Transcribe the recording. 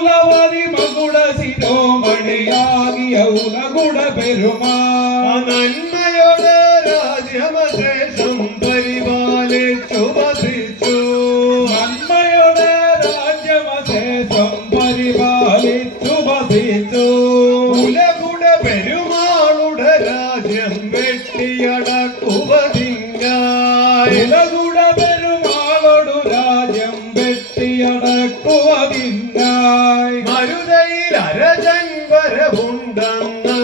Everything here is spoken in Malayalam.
കുലവതി മകുട ശിരോമണിയാകിയ ഉലകുട പെരുമാ നന്മയുടെ രാജ്യമശേഷം പരിപാലിച്ചു വസിച്ചു നന്മയുടെ രാജ്യമശേഷം പരിപാലിച്ചു വസിച്ചു ഉലകുട പെരുമാളുടെ രാജ്യം വെട്ടിയടക്കുവതിങ്ങായി ഉലകുട പെരുമാളോടു രാജ്യം വെട്ടിയടക്കുവതിനായി മരുതയിൽ അരജൻ വരവുണ്ടെന്ന